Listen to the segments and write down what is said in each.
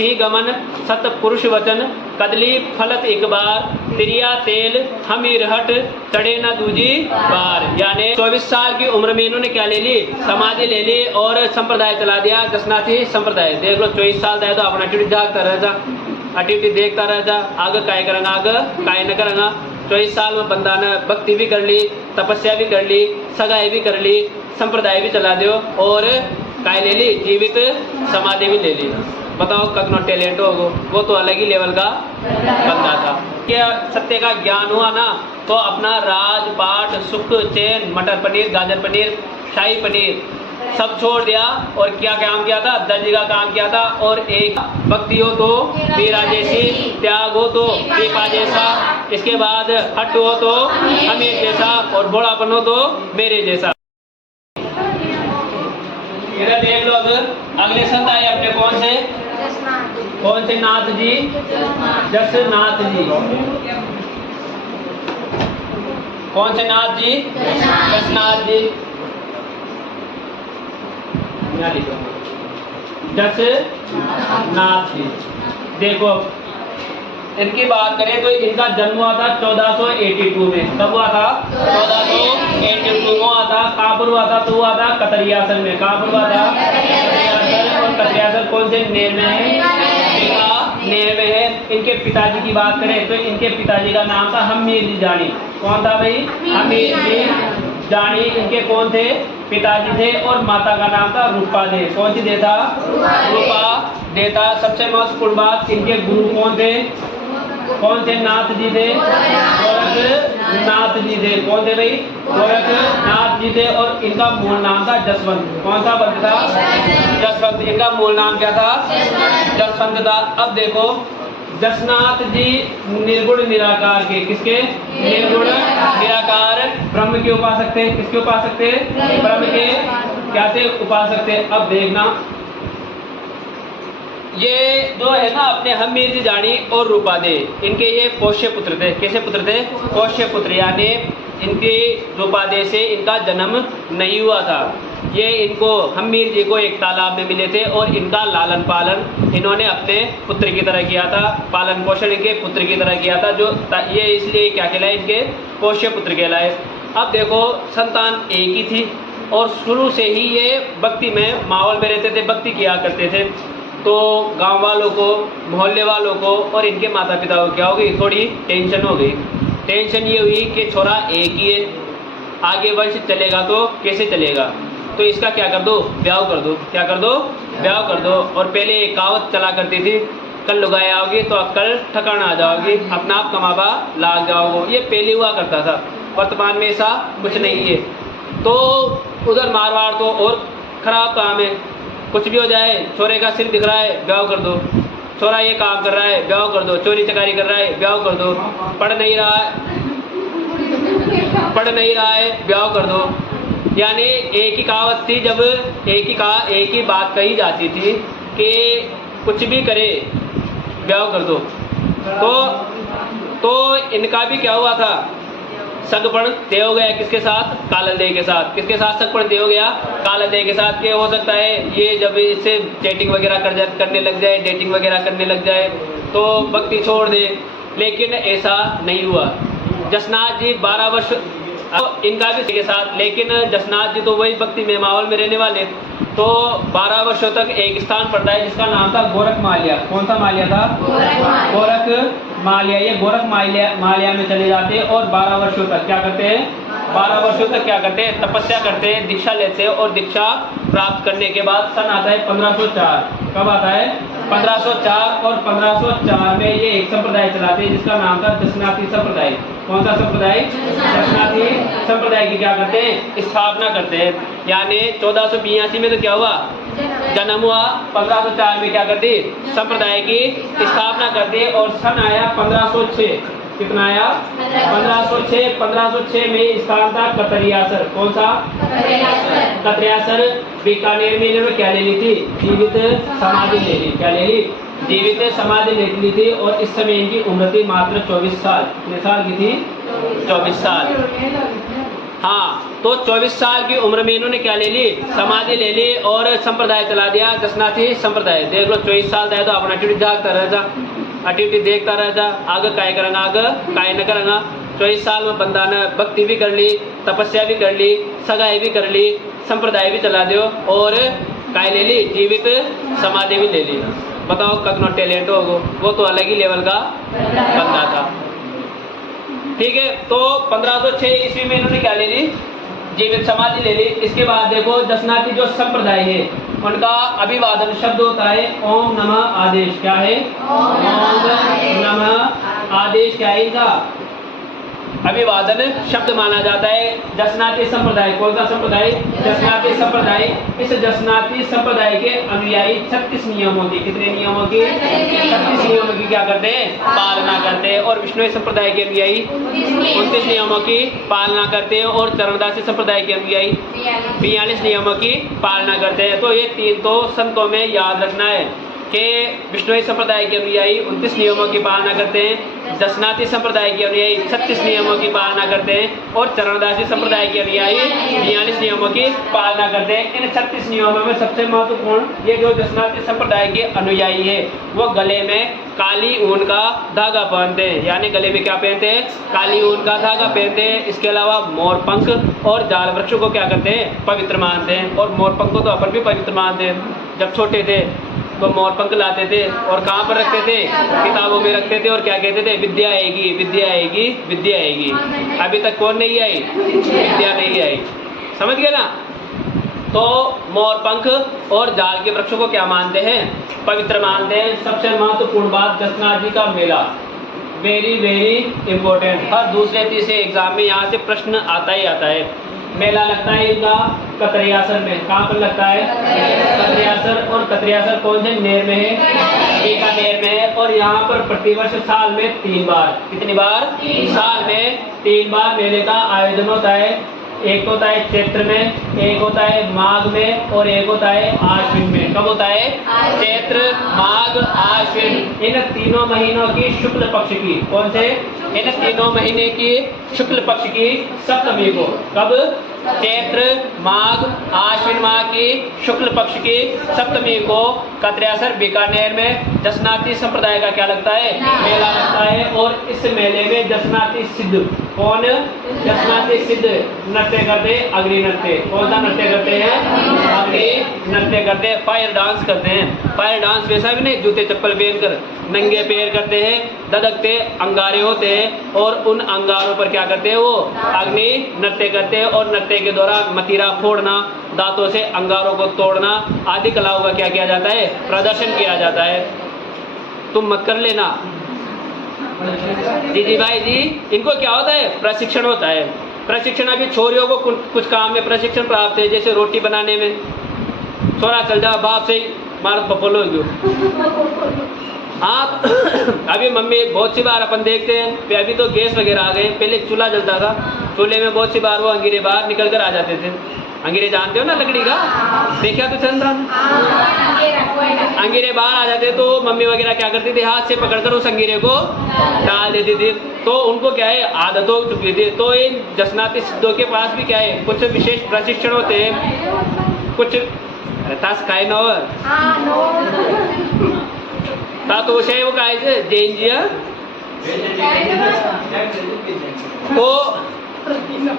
सी गमन सत पुरुष वचन कदली फलत एक बार तिरिया तेल हमीर हट चढ़े न दूजी बार। यानी 24 साल की उम्र में इन्होंने क्या ले ली, समाधि ले ली और संप्रदाय चला दिया, दशनाथी संप्रदाय। देख लो 24 साल है तो अपना टिटी जागता रह जा, अटिटी देखता रह जा, आगे काय करेंगा, आगे काय न करेंगा। 24 साल में बंदा ने भक्ति भी कर ली, तपस्या भी कर ली, सगाई भी कर ली, संप्रदाय भी चला दियो और काय ले ली, जीवित समाधि भी ले ली। बताओ कतना टैलेंट होगा, वो तो अलग ही लेवल का बंदा था। क्या सत्य का ज्ञान हुआ ना तो अपना राजपाट सुख चैन मटर पनीर गाजर पनीर शाही पनीर सब छोड़ दिया और क्या काम किया था, दर्जी का काम किया था। और एक भक्ति हो तो मीरा जैसी, त्याग हो तो दीपा जैसा, इसके बाद हट हो तो हमीर जैसा और भोलापन हो तो मेरे जैसा। इधर देख लो, अगले संत आए अपने कौन से नाथ जी, जसनाथ जी। कौन से नाथ जी, जसनाथ जी। जसनाथ जी। देखो इनकी बात करें तो इनका जन्म हुआ था 1482 में। कब हुआ था, 1482 में हुआ था। कहाँ पर हुआ था, तो हुआ था कतरियासल में। कहाँ पर हुआ था, कतरियासल। और कतरियासल कौन से नेर में है, नेर में है। इनके पिताजी की बात करें तो इनके पिताजी का नाम था हमीर जी जानी। कौन था भाई, हमीर जी जानी इनके कौन थे, पिताजी थे। और माता का नाम था रूपा दे। कौन सी दे था, रूपा देता। सबसे महत्वपूर्ण बात, इनके गुरु कौन थे, कौन से नाथ जी थे, गोरखनाथ जी थे। कौन थे भाई, गोरखनाथ जी थे। और इनका मूल नाम था जसवंत। कौन सा वंत था, जसवंत। इनका मूल नाम क्या था, जसवंत था। अब देखो जसनाथ जी निर्गुण निराकार के, किसके, निर्गुण निराकार ब्रह्म के उपासक थे। किसके उपासक थे, ब्रह्म के। क्या थे, उपासक थे। अब देखना ये जो है ना अपने हमीर जी जानी और रूपा दे, इनके ये पोष्य पुत्र थे। कैसे पुत्र थे, पोष्य पुत्र। यानी इनके रूपा दे से इनका जन्म नहीं हुआ था। ये इनको हमीर जी को एक तालाब में मिले थे और इनका लालन पालन इन्होंने अपने पुत्र की तरह किया था, पालन पोषण इनके पुत्र की तरह किया था। जो ये इसलिए क्या कहलाए, इनके पोष्य पुत्र कहलाए। अब देखो संतान एक ही थी और शुरू से ही ये भक्ति में माहौल में रहते थे, भक्ति किया करते थे। तो गांव वालों को, मोहल्ले वालों को और इनके माता पिता को क्या हो गई, थोड़ी टेंशन हो गई। टेंशन ये हुई कि छोरा एक ही है, आगे वंश चलेगा तो कैसे चलेगा, तो इसका क्या कर दो, ब्याह कर दो। क्या कर दो, ब्याह कर दो। और पहले एक कहावत चला करती थी, कल लुगाई आओगी तो कल ठकाना आ जाओगी, अपना आप कमाबा लाग जाओगे। ये पहले हुआ करता था, वर्तमान में ऐसा कुछ नहीं है। तो उधर मारवाड़ तो और खराब काम है, कुछ भी हो जाए, छोरे का सिर दिख रहा है ब्याह कर दो, छोरा ये काम कर रहा है ब्याह कर दो, चोरी चकारी कर रहा है ब्याह कर दो, पढ़ नहीं रहा है ब्याह कर दो। यानी एक ही कहावत थी, जब एक ही बात कही जाती थी कि कुछ भी करे ब्याह कर दो। तो इनका भी क्या हुआ था, सगपण तय हो गया। किसके साथ, कालदेय के साथ। किसके साथ सगपण तय हो गया, कालदेय के साथ। क्या हो सकता है, ये जब इससे चैटिंग वगैरह करने लग जाए, डेटिंग वगैरह करने लग जाए तो भक्ति छोड़ दे। लेकिन ऐसा नहीं हुआ। जसनाथ जी 12 वर्ष इनका भी के साथ, लेकिन जसनाथ जी तो वही भक्ति में माहौल में रहने वाले। तो 12 वर्षों तक एक स्थान पड़ता है जिसका नाम था गोरख माल्या। कौन सा माल्या था, गोरख माल्या। ये गोरख माल्या में चले जाते हैं और 12 वर्षों तक क्या करते हैं, 12 वर्षों तक क्या करते हैं, तपस्या करते हैं, दीक्षा लेते हैं। और दीक्षा प्राप्त करने के बाद सन आता है 1504। कब आता है, 1504। और 1504 में ये एक संप्रदाय चलाते हैं जिसका नाम था जसनाथी संप्रदाय। कौन सा संप्रदाय, जसनाथी संप्रदाय की क्या करते हैं, स्थापना करते हैं। यानी 1482 में तो क्या हुआ, जन्म हुआ। 1504 में क्या करती, संप्रदाय की स्थापना करती। और सन आया 1506। कितना आया, 1506। 1506 में स्थान था कतरियासर। कौन सा, कतरियासर। बीकानेर में इन्होंने क्या ले ली थी, जीवित समाधि ले ली। क्या ले ली, जीवित समाधि ले ली थी। और इस समय इनकी उम्र थी मात्र 24 साल। कितने साल की थी, 24 साल। हाँ, तो 24 साल की उम्र में इन्होंने क्या ले ली, समाधि ले ली और संप्रदाय चला दिया, जसनाती संप्रदाय। देख लो 24 साल था तो अपना एक्टिविटी देखता रह जा, एक्टिविटी देखता रह जा, आगे काय करेंगा, आगे काय न करेंगा। 24 साल में बंदा ने भक्ति भी कर ली, तपस्या भी कर ली, सगाई भी कर ली, संप्रदाय भी चला दियो और काय ले ली, जीवित समाधि भी ले ली। बताओ कितना टैलेंट होगा, वो तो अलग ही लेवल का बंदा था। ठीक है, तो 1506 ईस्वी में इन्होंने क्या ले ली, जीवित समाधि ले ली। इसके बाद देखो जसनाती जो संप्रदाय है उनका अभिवादन शब्द होता है ओम नमः आदेश। क्या है, ओम नमः आदेश क्या है इनका, अभिवादन शब्द माना जाता है। जसनाती संप्रदाय, कौन सा संप्रदाय, जसनाती संप्रदाय। इस जसनाती संप्रदाय के अनुयायी 36 नियमों की, कितने नियमों की, 36 नियमों की क्या करते हैं, पालना करते हैं। और विष्णु संप्रदाय के अनुयायी 29 नियमों की पालना करते हैं और चरणदासी संप्रदाय के अनुयायी 42 नियमों की पालना करते हैं। तो ये 3 तो संतों में याद रखना है कि विष्णु संप्रदाय के अनुयायी 29 नियमों की पालना करते हैं, जसनाती संप्रदाय के अनुयायी 36 नियमों की पालना करते हैं और चरणदासी संप्रदाय के अनुयायी 42 नियमों की पालना करते हैं। इन 36 नियमों में सबसे महत्वपूर्ण ये जो जसनाती संप्रदाय के अनुयायी है वो गले में काली ऊन का धागा पहनते हैं, यानी गले में क्या पहनते हैं, काली ऊन का धागा पहनते हैं। इसके अलावा मोर पंख और जाल वृक्ष को क्या करते हैं, पवित्र मानते हैं। और मोर पंख को तो अपन भी पवित्र मानते हैं। जब छोटे थे तो मोर पंख लाते थे और कहाँ पर रखते थे, किताबों में रखते थे और क्या कहते थे, विद्या आएगी, विद्या आएगी, विद्या आएगी। अभी तक कौन नहीं आई, विद्या नहीं आई, समझ गए ना। तो मोर पंख और जाल के वृक्षों को क्या मानते हैं, पवित्र मानते हैं। सबसे महत्वपूर्ण बात, जसनाथ जी का मेला वेरी वेरी इंपॉर्टेंट, हर दूसरे तीसरे एग्जाम में यहाँ से प्रश्न आता ही आता है। मेला लगता है इनका कतरियासर में, कहाँ पर लगता है, कतरियासर। और कतरियासर कौन से नेर में है, बीकानेर में है। और यहाँ पर प्रतिवर्ष साल में 3 बार, कितनी बार, साल में 3 बार मेले का आयोजन होता है। एक होता है चैत्र में, एक होता है माघ में और एक होता है आश्विन में। कब होता है, चैत्र, माघ, आश्विन। इन तीनों महीनों की शुक्ल पक्ष की, कौन से, इन तीनों महीने की शुक्ल पक्ष की सप्तमी को, कब, चैत्र, माघ, आश्विन माह की शुक्ल पक्ष की सप्तमी को कतरियासर बीकानेर में जसनाती संप्रदाय का क्या लगता है, मेला लगता है। और इस मेले में जसनाती सिद्ध, कौन, जसनाती सिद्ध नृत्य करते, अग्नि नृत्य। कौन सा नृत्य करते हैं, अग्नि नृत्य करते हैं, फायर डांस करते हैं। फायर डांस वैसा भी नहीं, जूते चप्पल पहनकर नंगे पैर करते हैं, ददकते अंगारे होते हैं और उन अंगारों पर क्या करते हैं, वो अग्नि नृत्य करते हैं। और नृत्य के दौरान मतीरा फोड़ना, दांतों से अंगारों को तोड़ना आदि कलाओं का क्या किया जाता है, प्रदर्शन किया जाता है। तुम मत कर लेना जी भाई जी। इनको क्या होता है, प्रशिक्षण होता है। प्रशिक्षण अभी छोरियों को कुछ काम में प्रशिक्षण प्राप्त है, जैसे रोटी बनाने में। छोरा चल जा बाप से मार पपोलो आप अभी मम्मी बहुत सी बार अपन देखते हैं, अभी तो गैस वगैरह आ गए, पहले चूल्हा जलता था, चूल्हे में बहुत सी बार वो अंगीरे बाहर निकल कर आ जाते थे। अंगीरे जानते हो ना, लकड़ी का, देखा तो चंद्र, अंगीरे बाहर आ जाते तो मम्मी वगैरह क्या करती थी, हाथ से पकड़कर उस अंगीरे को डाल देती थी। तो उनको क्या है, आदत हो चुकी थी। तो इन जसनाती सिद्धों के पास भी क्या है, कुछ विशेष प्रशिक्षण होते हैं। कुछ तास काय न तो विषय वो काय जैन जी। तो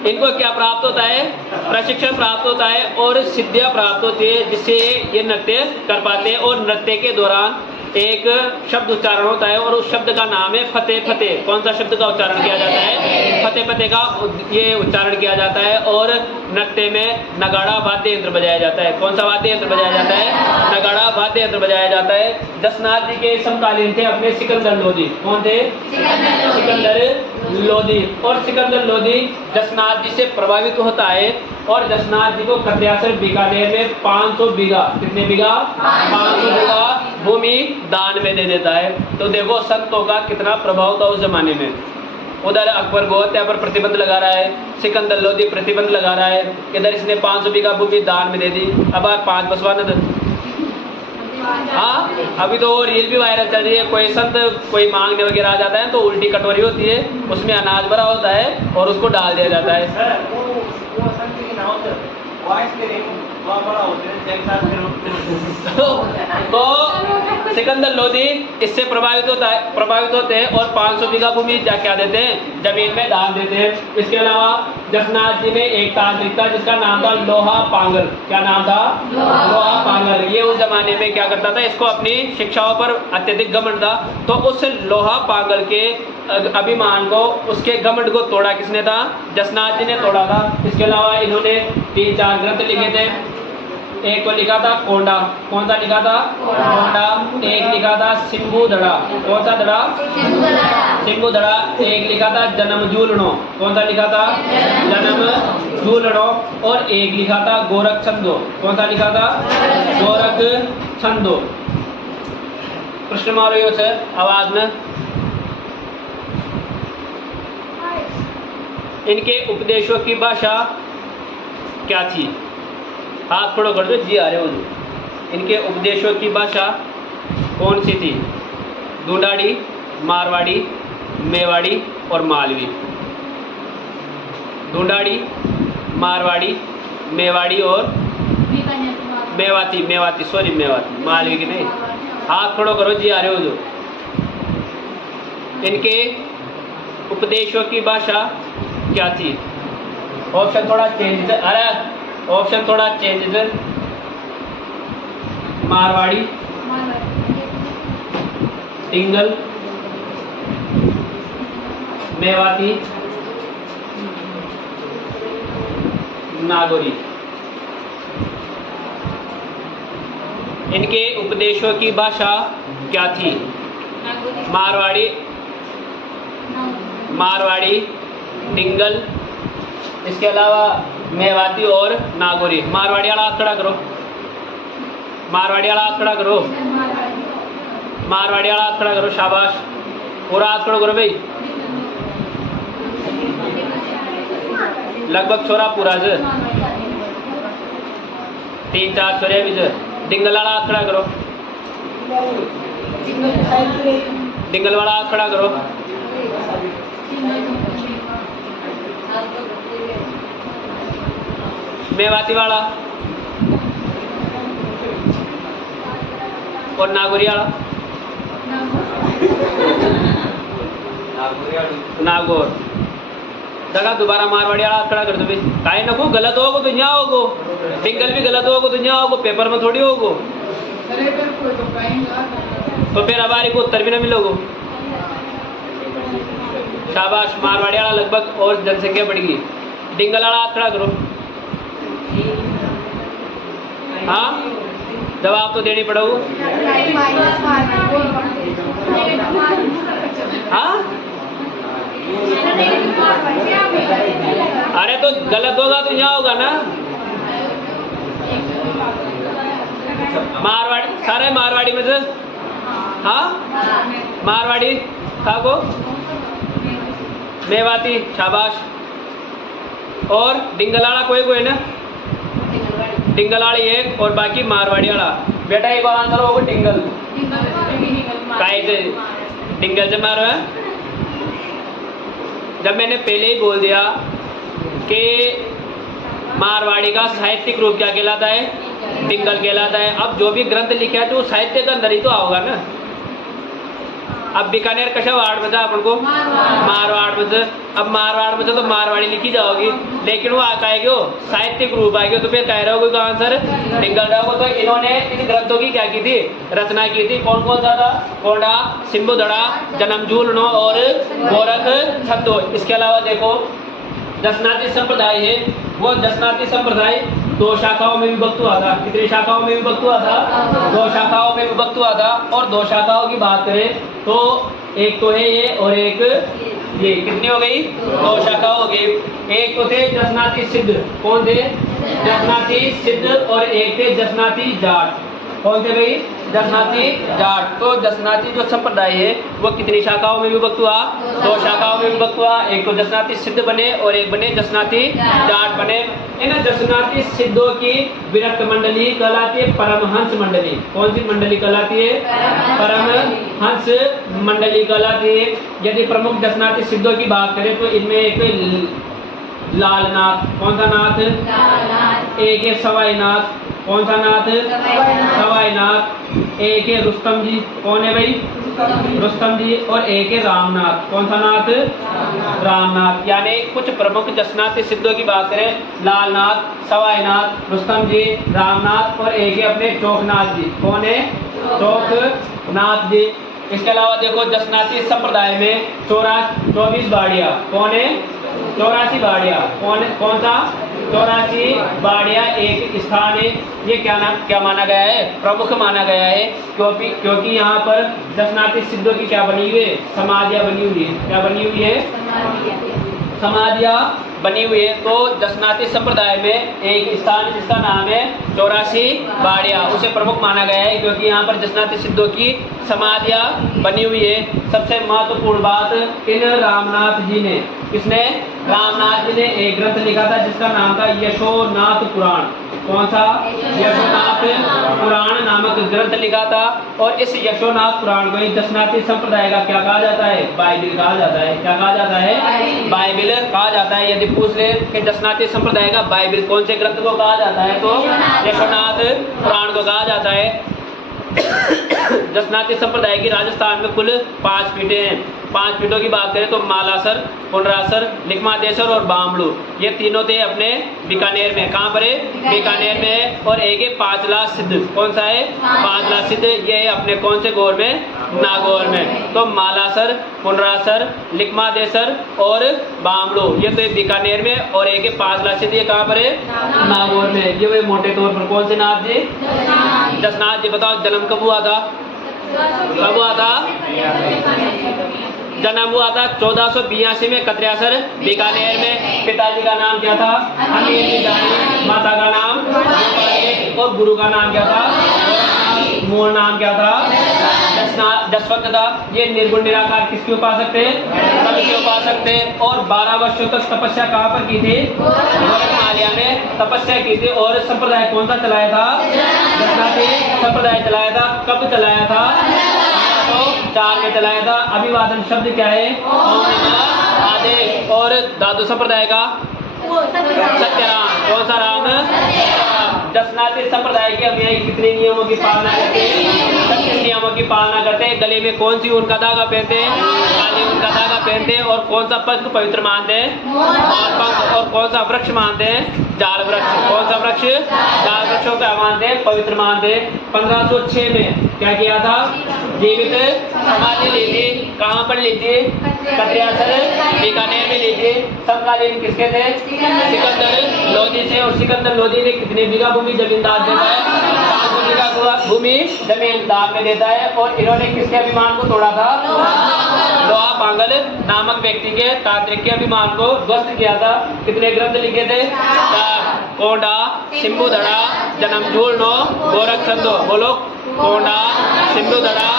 इनको क्या प्राप्त होता है, प्रशिक्षण प्राप्त होता है और सिद्धियां प्राप्त होती है, जिससे ये नृत्य कर पाते हैं। और नृत्य के दौरान एक शब्द उच्चारण होता है और उस शब्द का नाम है फतेह फतेह। कौन सा शब्द का उच्चारण किया जाता है, फतेह फतेह का ये उच्चारण किया जाता है। और नृत्य में नगाड़ा वाद्य यंत्र बजाया जाता है। कौन सा वाद्य यंत्र बजाया जाता है, नगाड़ा वाद्य यंत्र बजाया जाता है। जसनाथ जी के समकालीन थे अपने सिकंदर लोधी। कौन थे, सिकंदर लोधी। और सिकंदर लोधी जसनाथ जी से प्रभावित होता है और जसनाथ जी को कतरियासर बीकानेर में 500 बीघा, कितने बीघा, 500 बीघा भूमि दान में दे देता है। तो देखो संतों का कितना प्रभाव था उस जमाने में। उधर अकबर गोहत्या पर प्रतिबंध लगा रहा है, सिकंदर लोधी प्रतिबंध लगा रहा है, इधर इसने 500 बीघा भूमि दान में दे दी। अब 5 बसवाना था। हाँ, अभी तो रील भी वायरल चल रही है, कोई संत कोई मांगने वगैरह आ जाता है तो उल्टी कटोरी होती है, उसमें अनाज भरा होता है और उसको डाल दिया जाता है। तो सिकंदर लोधी इससे प्रभावित होते हैं और 500 बीघा भूमि क्या देते हैं, जमीन में दान देते हैं। इसके अलावा जसनाथ जी ने एक तांत्रिक था जिसका नाम था लोहा पांगल। क्या नाम था? लोहा पांगल। ये उस जमाने में क्या करता था, इसको अपनी शिक्षाओं पर अत्यधिक घमंड था, तो उस लोहा पांगल के अभिमान को, उसके घमंड को तोड़ा किसने था? जसनाथ जी ने तोड़ा था। इसके अलावा इन्होंने 3-4 ग्रंथ लिखे थे। एक को लिखा था कोंडा। कौन सा लिखा था? कोंडा। एक लिखा था सिंबू धड़ा। कौन सा धड़ा? सिंबू धड़ा। एक लिखा था जन्म जूलनो। कौन सा लिखा था? जन्म जूलनो। और एक लिखा था गोरख छंदो। कौन सा लिखा था? गोरख छंदो। प्रश्न मारो यो से आवाज में। इनके उपदेशों की भाषा क्या थी? हाथ थोड़ा कर दो जी आ रहे हो जो। इनके उपदेशों की भाषा कौन सी थी? ढूंढाड़ी, मारवाड़ी, मेवाड़ी और मालवी। ढूंढाड़ी, मारवाड़ी, मेवाड़ी और मेवाती सॉरी मेवाती, मालवी की नहीं। हाथ थोड़ा करो जी आ रहे हो जो। इनके उपदेशों की भाषा क्या थी? ऑप्शन थोड़ा चेंज, अरे ऑप्शन थोड़ा चेंज। मारवाड़ी, टिंगल, मेवाती, नागौरी। इनके उपदेशों की भाषा क्या थी? मारवाड़ी, टिंगल, इसके अलावा मेवाती और नागौरी। मारवाड़ी वाला हाथ खड़ा करो। मारवाड़ी वाला हाथ खड़ा करो। मारवाड़ी वाला हाथ खड़ा करो। शाबाश। पूरा हाथ खड़ा करो भाई। लगभग छोरा पूरा से 3-4 छोरे भी से। डिंगल वाला हाथ खड़ा करो। डिंगल वाला हाथ खड़ा करो। मेवाती वाला और नागौरी वाला। नागौर जगह दोबारा मारवाड़ी वाला खड़ा कर दो भाई। काहे नको गलत होगो तो यहाँ होगो, टिंगल भी गलत होगो तो यहाँ होगो, पेपर में थोड़ी होगो। तो फिर हमारे को उत्तर भी ना मिलोगो। शाबाश। मारवाड़ी वाला लगभग और जनसंख्या बढ़ेगी। डिंगल वाला हाथ खड़ा करो। हाँ जवाब तो देनी पड़ेगा। हाँ अरे तो गलत होगा तो यहाँ होगा ना। मारवाड़ी सारे मारवाड़ी में से। हाँ मारवाड़ी खाको, मेवाती शाबाश। और डिंगलाड़ा कोई ना, डिंगलाड़ी एक और बाकी मारवाड़ी वाला। बेटा एक बार आंसर होगा डिंगल। काहे से डिंगल से मारो है? जब मैंने पहले ही बोल दिया कि मारवाड़ी का साहित्यिक रूप क्या कहलाता है? डिंगल कहलाता है। अब जो भी ग्रंथ लिखा है तो साहित्य के अंदर ही तो आओगा ना। अब बीकानेर कशा वार्ड में था अपन को? मारवाड़ में से। अब मारवाड़ में से तो मारवाड़ी लिखी जाओगी, लेकिन वो आएगी वो साहित्यिक रूप आएगी, तो फिर कह रहे हो का आंसर निकल रहा होगा। तो इन्होंने इन ग्रंथों की क्या की थी? रचना की थी। कौन कौन सा था? कोंडा, सिंबू धड़ा, जन्म जूलनो और गोरख छंदो। इसके अलावा देखो जसनाती संप्रदाय है, वो जसनाती संप्रदाय 2 शाखाओं में विभक्त हुआ था। कितनी शाखाओं में विभक्त हुआ था? 2 शाखाओं में विभक्त हुआ था। और 2 शाखाओं की बात करें तो एक तो है ये और एक ये। कितनी हो गई? 2 शाखा हो गई। एक तो थे जसनाती सिद्ध। कौन थे? जसनाती सिद्ध। और एक थे जसनाती जाट। कौन थे भाई? जसनाती जाट। तो जसनाती जो संप्रदाय है वो कितनी शाखाओं में विभक्त हुआ? 2 शाखाओं में विभक्त हुआ। एक तो जसनाती सिद्ध बने और एक बने जसनाती जाट बने। इन जसनाती सिद्धों की विरक्त मंडली कहलाती है परमहंस मंडली। कौन सी मंडली कहलाती है? परमहंस मंडली कहलाती है। यदि प्रमुख जसनाती सिद्धों की बात करें तो इनमें एक लालनाथ, कौन सा नाथ? एक है सवाई नाथ, कौन सा नाथ? सवाई नाथ। एक है रुस्तम जी, कौन है भाई? रुस्तम जी। और एक है रामनाथ, कौन सा नाथ? रामनाथ। यानी कुछ प्रमुख जसनाती सिद्धों की बात करें, लालनाथ, सवाईनाथ, रुस्तम जी, रामनाथ और एक है अपने चौकनाथ जी। कौन है? चौकनाथ जी। इसके अलावा देखो जसनाती संप्रदाय में 24 बाड़िया, कौन है? 84 बाड़िया। कौन सा? 84 बाड़िया एक स्थान है। ये क्या माना गया है? प्रमुख माना गया है, क्योंकि यहाँ पर जसनाती सिद्धों की क्या बनी हुई है? समाधियाँ बनी हुई है। क्या बनी हुई है? समाधियाँ बनी हुई है। तो जसनाती संप्रदाय में एक स्थान जिसका नाम है 84 बाड़िया, उसे प्रमुख माना गया है क्योंकि यहाँ पर जसनाती सिद्धों की समाधियाँ बनी हुई है। सबसे महत्वपूर्ण बात, इन रामनाथ जी ने, किसने? रामनाथ जी ने एक ग्रंथ लिखा था जिसका नाम था यशोनाथ पुराण। कौन सा? यशोनाथ पुराण नामक ग्रंथ लिखा था। और इस यशोनाथ पुराण को जसनाती संप्रदाय का क्या कहा जाता है? बाइबिल कहा जाता है। क्या कहा जाता है? बाइबिल कहा जाता है। यदि पूछ ले कि जसनाती संप्रदाय का बाइबिल कौन से ग्रंथ को कहा जाता है, तो यशोनाथ पुराण को कहा जाता है। जसनाती संप्रदाय की राजस्थान में कुल 5 पीठें हैं। 5 पीठों की बात करें तो मालासर, पुंडरासर, लिखमादेसर और बामलू, ये तीनों थे अपने बीकानेर में। कहाँ पर है? बीकानेर में। और एक है पांचला सिद्ध। कौन सा है? पांचला सिद्ध। ये है अपने कौन से गौर में? नागौर में। तो मालासर, पुंडरासर, लिखमादेसर और बामलू, ये तो है बीकानेर में। और एक है पांचला सिद्ध, ये कहाँ पर है? नागौर में। ये वे मोटे तौर पर कौन से नाथ जी? जसनाथ जी। बताओ जन्म कब हुआ था? कब हुआ था? जन्म हुआ था 1482 में कत्रियासर बीकानेर में। पिताजी का नाम क्या था? अमीर जी जानी। माता का नाम और गुरु का नाम क्या था? मूल नाम क्या था? जसवंत था। ये निर्गुण निराकार किसके उपासक थे? सबके उपासक थे। और 12 वर्षों तक तपस्या कहाँ पर की थी? गोरखमालिया में तपस्या की थी। और संप्रदाय कौन सा चलाया था? जसनाती संप्रदाय चलाया था। कब चलाया था? 4 में चलाया था। अभिवादन शब्द क्या है? ओम नमः आदेश। और दादू संप्रदाय का सत्यराम। कौन सा राम? जसनाती संप्रदाय के अनुयायी कितने नियमों की पालना करते हैं? 36 नियमों की पालना करते हैं। गले में कौन सी ऊन का धागा पहनते हैं? काली ऊन का धागा पहनते हैं। और कौन सा पंख पवित्र मानते हैं? और कौन सा वृक्ष मानते हैं? जाल वृक्ष। कौन सा वृक्ष? जाल वृक्षों का मानते हैं, पवित्र मानते हैं। 1506 में क्या किया था? जीवित समाधि ली थी। कहाँ पर ली थी? कत्रियासर बीकानेर में ली थी। समकालीन किसके थे? सिकंदर लोधी से। और सिकंदर लोधी ने कितने बीघा भूमि जमीन दान देता है? 500 बीघा भूमि जमीन दान में देता है। और इन्होंने किसके अभिमान को तोड़ा था? लोहा पांगल नामक व्यक्ति के तांत्रिक के अभिमान को ध्वस्त किया था। कितने ग्रंथ लिखे थे? 4। कोंडा, सिंबुधड़ा, जन्मझूलनो, गोरख छंदो। बोलो। कोंडा, सिंबुधड़ा,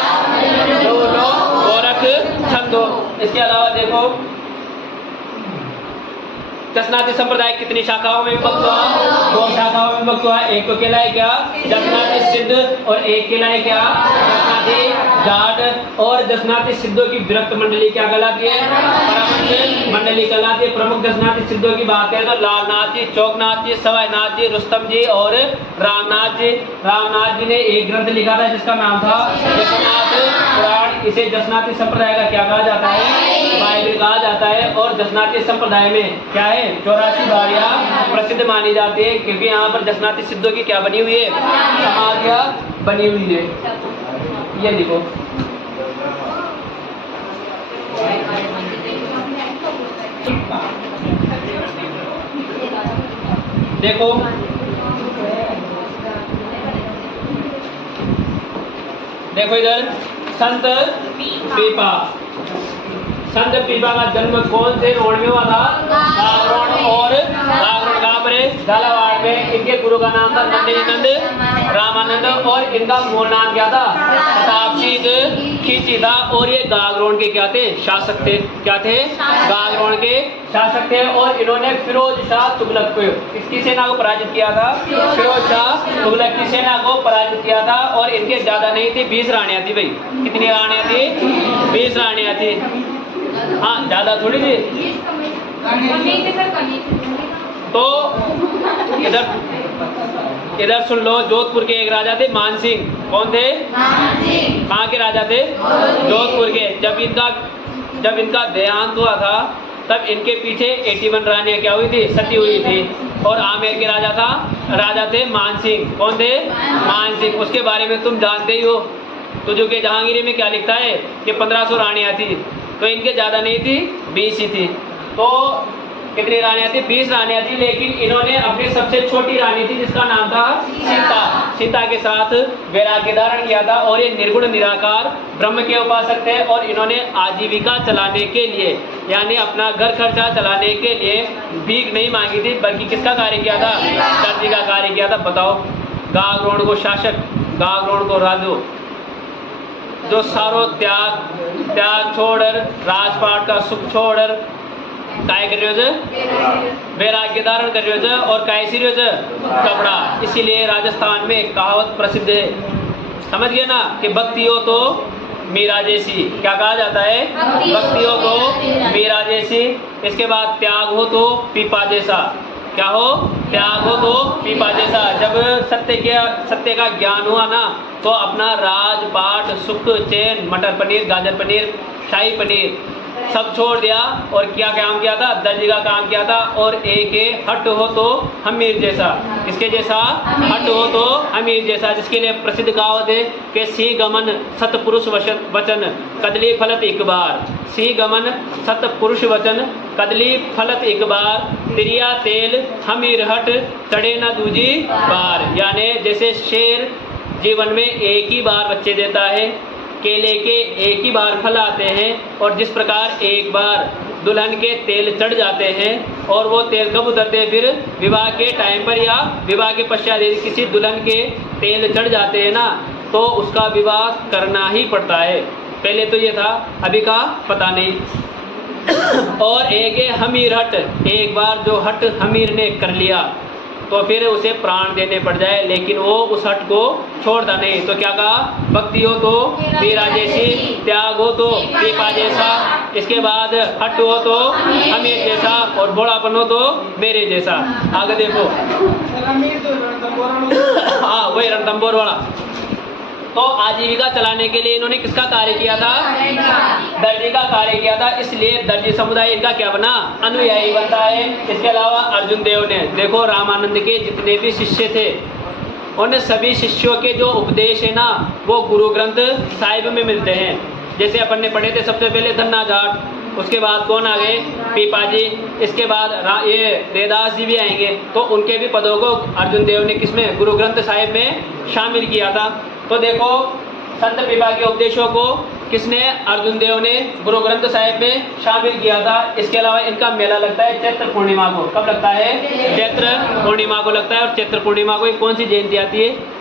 झूलनो, गोरख छंदो। इसके अलावा देखो जसनाती संप्रदाय कितनी शाखाओं में विभक्त हुआ? 2 शाखाओं में विभक्त हुआ। एक तो कहलाए क्या? जसनाती सिद्ध। और एक कहलाए क्या? जसनाती जाट। और जसनाती सिद्धों की विरक्त मंडली क्या कहलाती है? परमहंस मंडली कहलाती है। प्रमुख जसनाती सिद्धों की बात करें तो लालनाथ जी, चौकनाथ जी, सवाईनाथ जी, रुस्तम जी और रामनाथ जी। रामनाथ जी ने एक ग्रंथ लिखा था जिसका नाम था यशोनाथ पुराण। इसे जसनाती संप्रदाय का क्या कहा जाता है? बाइबिल कहा जाता है। और जसनाती संप्रदाय में क्या है? 84 बाड़िया प्रसिद्ध मानी जाती है क्योंकि यहाँ पर जसनाती सिद्धों की क्या बनी हुई है? समाधियाँ बनी हुई है। ये देखो देखो देखो इधर संत पीपा। संत पीपा का जन्म कौन से रोड में हुआ था? गागरोड। और गागरोड कहाँ पर है? झालावाड़ में। इनके गुरु का नाम था नंदीनंद रामानंद। और इनका मूल नाम क्या था? प्रताप सिंह खींची था। और ये गागरोड के क्या थे? शासक थे। क्या थे? गागरोड के शासक थे। और इन्होंने फिरोज शाह तुगलक को, किसकी सेना को पराजित किया था? फिरोज शाह तुगलक की सेना को पराजित किया था। और इनके ज्यादा नहीं थी, 20 रानियां थी। भाई कितनी रानियां थी? 20 रानियां थी। हाँ ज्यादा थोड़ी थी। तो इधर सुन लो, जोधपुर के एक राजा थे मान सिंह। कौन थे? कहाँ के राजा थे? जोधपुर के। जब इनका देहांत हुआ था तब इनके पीछे 81 रानियां क्या हुई थी? सती हुई थी। और आमेर के राजा थे मान सिंह। कौन थे? मान सिंह। उसके बारे में तुम जानते ही हो। तो जो कि जहांगीरी में क्या लिखता है कि 1500 रानियां थी, तो इनके ज़्यादा नहीं थी, 20 ही थी। तो कितनी रानियां थी? 20 रानियां थी। लेकिन इन्होंने अपनी सबसे छोटी रानी थी जिसका नाम था सीता के साथ वैराग्य धारण किया था। और ये निर्गुण निराकार ब्रह्म के उपासक थे। और इन्होंने आजीविका चलाने के लिए, यानी अपना घर खर्चा चलाने के लिए भीख नहीं मांगी थी, बल्कि किसका कार्य किया था? दर्जी का कार्य किया था। बताओ, गागरोण को शासक, गागरोण को राजू, जो सारो त्याग छोड़, राजपाट का सुख छोड़, काय कर रहे हो? वैराग्य धारण कर रहे हो। और काय सी रहे हो? कपड़ा। इसीलिए राजस्थान में एक कहावत प्रसिद्ध है, समझ गए ना, कि भक्ति हो तो मीरा जैसी। क्या कहा जाता है? भक्ति हो तो मीरा जैसी। इसके बाद त्याग हो तो पीपा जैसा। क्या हो? त्याग हो तो पीपा जैसा। जब सत्य का ज्ञान हुआ ना, तो अपना राजपाट, सुख, चैन, मटर पनीर, गाजर पनीर, शाही पनीर सब छोड़ दिया। और क्या काम किया था? दर्जी का काम किया था। और एक हट हो तो हमीर जैसा। किसके जैसा? हट हो तो हमीर जैसा। जिसके लिए प्रसिद्ध कहावत है कि सी गमन सतपुरुष वचन कदली फलत एक बार। सी गमन सतपुरुष वचन कदली फलत एक बार, तिरिया तेल हमीर हट चढ़े न दूजी बार। यानी जैसे शेर जीवन में एक ही बार बच्चे देता है, केले के एक ही बार फल आते हैं, और जिस प्रकार एक बार दुल्हन के तेल चढ़ जाते हैं, और वो तेल कब उतरते हैं? फिर विवाह के टाइम पर या विवाह के पश्चात। यदि किसी दुल्हन के तेल चढ़ जाते हैं ना, तो उसका विवाह करना ही पड़ता है। पहले तो ये था, अभी का पता नहीं। और एक है हमीर हट, एक बार जो हट हमीर ने कर लिया तो फिर उसे प्राण देने पड़ जाए, लेकिन वो उस हट को छोड़ता नहीं। तो क्या कहा? भक्ति हो तो मीरा जैसी, त्याग हो तो पीपा जैसा, इसके बाद हट हो तो हमीर जैसा, और भोलापन हो तो मेरे जैसा। आगे देखो। हाँ, वही रणथंभौर वाला। तो आजीविका चलाने के लिए इन्होंने किसका कार्य किया था? दर्जी का कार्य किया था। इसलिए दर्जी समुदाय इनका क्या बना? अनुयायी बनता है। इसके अलावा अर्जुन देव ने, देखो, रामानंद के जितने भी शिष्य थे, उन सभी शिष्यों के जो उपदेश है ना, वो गुरु ग्रंथ साहिब में मिलते हैं। जैसे अपन ने पढ़े थे सबसे पहले धन्ना जाट, उसके बाद कौन आ गए? पीपा जी, इसके बाद ये रेदास जी भी आएंगे। तो उनके भी पदों को अर्जुन देव ने किसमें? गुरु ग्रंथ साहिब में शामिल किया था। तो देखो, संत पीपा के उपदेशों को किसने? अर्जुन देव ने गुरु ग्रंथ साहिब में शामिल किया था। इसके अलावा इनका मेला लगता है चैत्र पूर्णिमा को। कब लगता है? चैत्र पूर्णिमा को लगता है। और चैत्र पूर्णिमा को कौन सी जयंती आती है?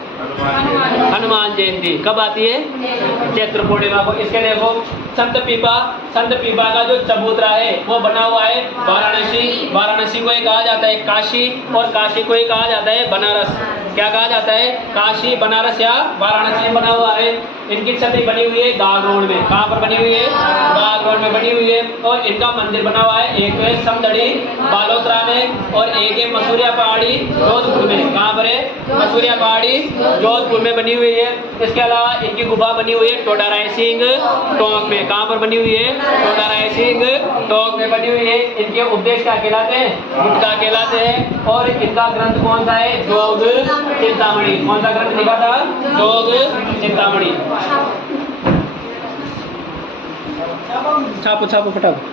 हनुमान जयंती। कब आती है? चैत्र पूर्णिमा को। इसके देखो, संत पीपा का जो चबूतरा है वो बना हुआ है वाराणसी को ही कहा जाता है काशी, और काशी को ही कहा जाता है बनारस। क्या कहा जाता है? काशी, बनारस या वाराणसी में बना हुआ है। इनकी छतरी बनी हुई है गागरोड में। कहाँ पर बनी हुई है? गागरोड में बनी हुई है। और इनका मंदिर बना हुआ है, एक है समदड़ी बालोतरा में, और एक है मसूरिया पहाड़ी जोधपुर में। कहाँ पर है? मसूरिया पहाड़ी जोधपुर में बनी हुई है। इसके अलावा इनकी गुफा बनी हुई है टोडा राय सिंह टोंक में। कहाँ पर बनी हुई है? टोडा राय सिंह टोंक में बनी हुई है। इनके उपदेश क्या कहलाते हैं? गुटका कहलाते हैं। और इनका ग्रंथ कौन सा है? जोग चिंतामणि। कौन सा ग्रंथ लिखा था? जोग चिंतामणि। छापो फटाफट।